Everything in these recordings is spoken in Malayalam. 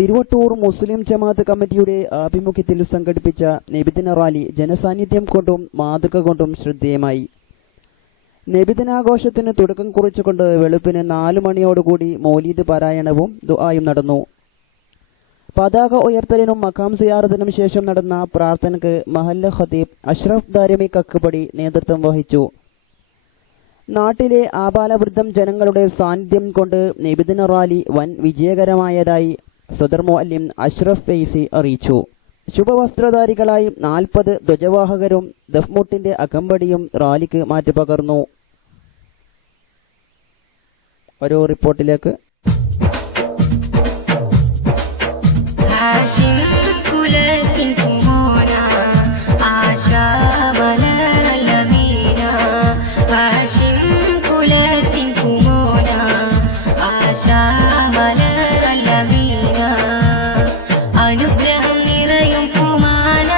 തിരുവട്ടൂർ മുസ്ലിം ജമാഅത്ത് കമ്മിറ്റിയുടെ ആഭിമുഖ്യത്തിൽ സംഘടിപ്പിച്ച നബിദിന റാലി ജനസാന്നിധ്യം കൊണ്ടും മാതൃക കൊണ്ടും ശ്രദ്ധേയമായി. നബിദിനാഘോഷത്തിന് തുടക്കം കുറിച്ചുകൊണ്ട് വെളുപ്പിന് 4 മണിയോടുകൂടി മൗലീദ് പാരായണവും ദുആയും നടന്നു. പതാക ഉയർത്തലിനും മഖാം സിയാറത്തിനും ശേഷം നടന്ന പ്രാർത്ഥനയ്ക്ക് മഹല്ല് ഖതീബ് അഷ്റഫ് ദാരിമി കക്കുപടി നേതൃത്വം വഹിച്ചു. നാട്ടിലെ ആബാലവൃദ്ധം ജനങ്ങളുടെ സാന്നിധ്യം കൊണ്ട് നബിദിന റാലി വൻ വിജയകരമായതായി സദർ മുഅല്ലിം അഷ്റഫ് ഫൈസി അറിയിച്ചു. ശുഭവസ്ത്രധാരികളായി 40 ധ്വജവാഹകരും ദഫ്മുട്ടിന്റെ അകമ്പടിയും റാലിക്ക് മാറ്റുപകർന്നു. ഒരു റിപ്പോർട്ടിലേക്ക്. അനുഗ്രഹം നിറയും കുമാന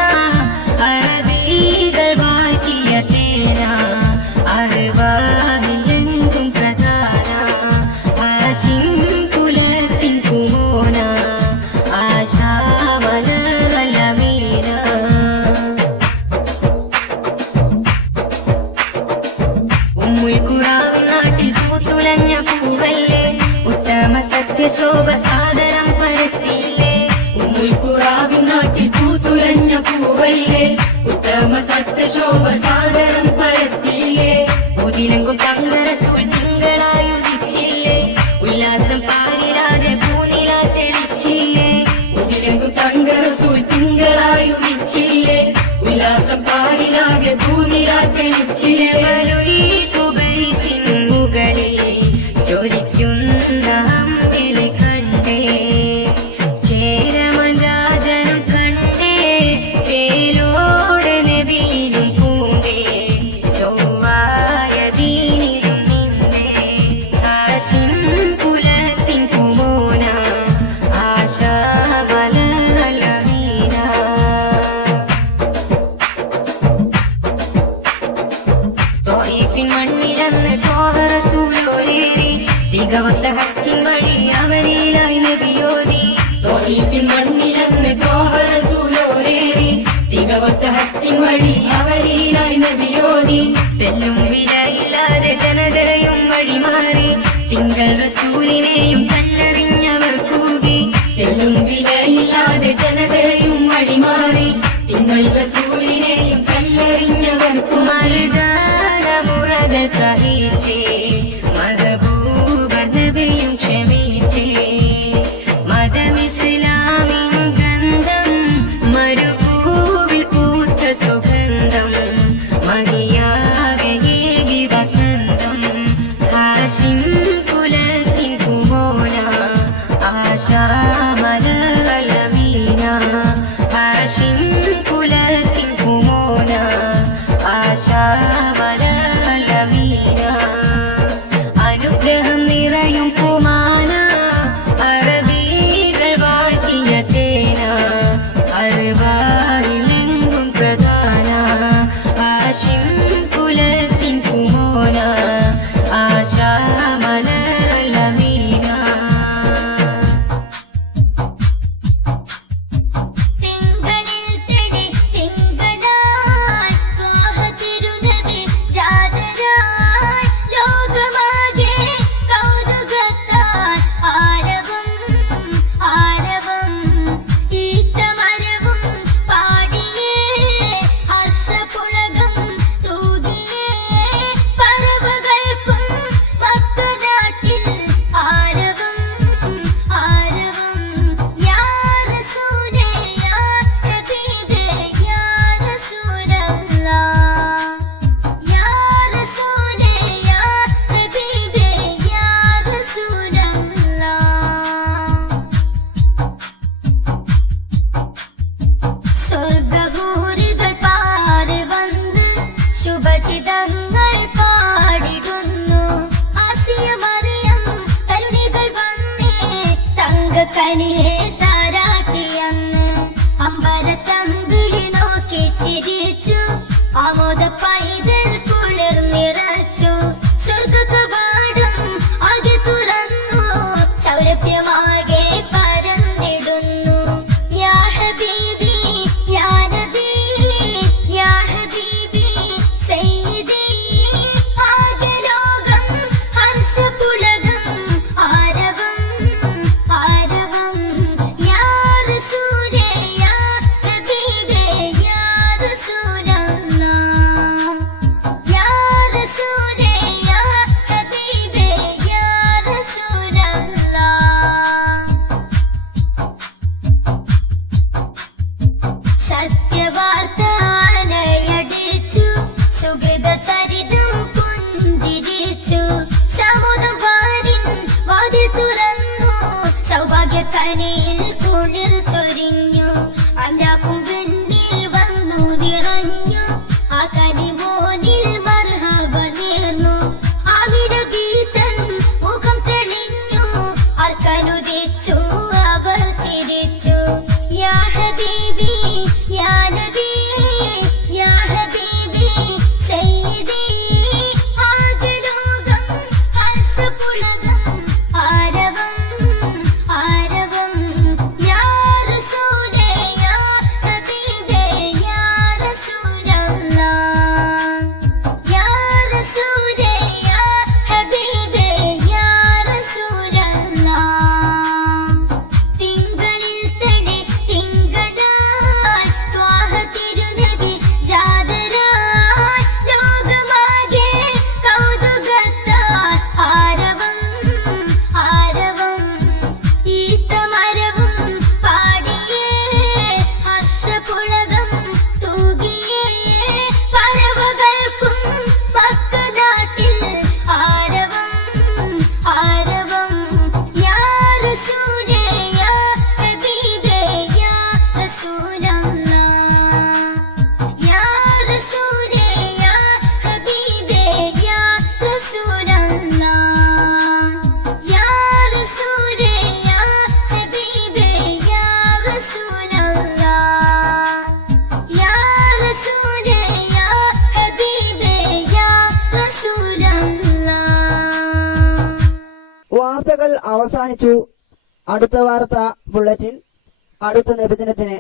അറബികൾ വാഴ്ത്തിയ തേന അറിവാഹിലെങ്കും പ്രധാന ഹാഷിം കുലത്തിൻ കുമോന ആശാമലറലമീന. ഉമ്മുൽ ഖുറാവിൻ നാട്ടിൽ പൂത്തുലഞ്ഞ പൂവല്ലേ ഉത്തമ സത്യശോഭ സാദരം പരത്തിയില്ലേ. ഖുറാവിൻ നാട്ടിൽ പൂത്തുലഞ്ഞ പൂവല്ലേ ഉത്തമ സത്യശോഭ സാദരം പരത്തിയില്ലേ. ഉദിലെങ്കും തങ്കരസൂൽ തിങ്കളായുദിച്ചില്ലേ ഉല്ലാസം പാരിലാതെ പൂനിലാ തെളിച്ചില്ലേ. ഉദിലെങ്കും തങ്കരസൂൽ തിങ്കളായുദിച്ചില്ലേ ഉല്ലാസം പാരിലാതെ പൂനിലാ തെളിച്ചില്ലേ. മുകളിൽ ചൊരിക്കുന്ന അമ്പിളി കണ്ടേ ചേരമജാജനം കണ്ടേ ചേലോടെ നബിയിലും പൂണ്ടേ ചൊവ്വായ ദീനിലും നിന്നേ ഹാഷിം കുലത്തിൻ കുമോന ആശാ മലറലമീന. ത്വായിഫിൻ മണ്ണിലന്ന് തോഹ റസൂലോരേറി തികവത്ത ഹക്കിൻ വഴി അവരിലായി നബിയോതി. ത്വായിഫിൻ മണ്ണിലന്ന് തോഹ റസൂലോരേറി തികവത്ത ഹക്കിൻ വഴി അവരിലായി നബിയോതി. തെല്ലും വിലയില്ലാതെ ജനതയും വഴിമാറി തിങ്കൾ റസൂലിനെയും കല്ലെറിഞ്ഞവർ കൂകി. തെല്ലും വിലയില്ലാതെ ജനതയും വഴിമാറി തിങ്കൾ റസൂലിനെയും കല്ലെറിഞ്ഞവർ മറുകാലമുറകൾ സഹിച്ചേ മഹബൂബർ നബിയും ക്ഷമിച്ചേ. മതമിസ്ലാമിൻ ഗന്ധം മരുഭൂവിൽ പൂത്ത സുഗന്ധം മഹിയാകെ ഏകി വസന്തം ഹാഷിം കുലത്തിൻ കുമോന ആശാ മലറലമീന. ഹാഷിം കുലത്തിൻ കുമോന ആശാ മലറലമീന. അനുഗ്രഹം നിറയും കുമാന അറബികൾ വാഴ്ത്തിയ തേന അറിവാഹിലെങ്കും പ്രധാന ഹാഷിം കുലത്തിൻ കുമോന ആശാ മലറലമീന. ശുഭചിതങ്ങൾ പാടിടുന്നു ആസിയ മറിയം കരുണികൾ വന്നേ തങ്കക്കനിയെ താരാട്ടിയന്ന് അമ്പരത്തമ്പിളി നോക്കി ചിരിച്ചു ആമോദ പൈതൽ കുളിർനിറച്ചു. സ്വർഗകവാടം ആകെ തുറന്നു സൗരഭ്യമാകെ പരന്നിടുന്നു. കനിയിൽ കുളിർ ചൊരിഞ്ഞു അന്താക്കും പെണ്ണിൽ വന്നു നിറഞ്ഞു ആ കനിമോനിൽ മർഹബ നേർന്നു അവിടെ ബീതൻ മുഖം തെളിഞ്ഞു അർക്കനുദിച്ചു അവർ ചിരിച്ചു യാ ഹബീബി യാ നബി യാ ഹബീബി സയ്യിദി ആകലോകം ഹർഷപുളകം ആരവം ആരവം യാ റസൂലേ യാ ഹബീബേ യാ റസൂലല്ലാഹ് യാ റസൂലേ യാ ഹബീബേ യാ റസൂലല്ലാഹ് തിങ്കളിൽ തെളി തിങ്കളായി ത്വാഹ തിരുനബി ജാതരായി ലോകമാകെ കൗതുകത്താൽ ആരവം ആരവം ഈത്തമരവും പാടിയേ ഹർഷപുളകം തൂകിയേ പറവകൾക്കും പക്കനാട്ടിൽ ആരവം ആരവം യാ റസൂലേ യാ ഹബീബേ യാ റസൂലല്ലാഹ് യാ റസൂലേ യാ ഹബീബേ യാ റസൂലല്ലാഹ് യാ റസൂലേ യാ ഹബീബേ യാ റസൂലല്ലാഹ് യാ റസൂലേ യാ ഹബീബേ യാ റസൂലല്ലാഹ്. വാർത്തകൾ അവസാനിച്ചു. അടുത്ത വാർത്ത ബുള്ളറ്റിൻ അടുത്ത നിബന്ധനത്തിന്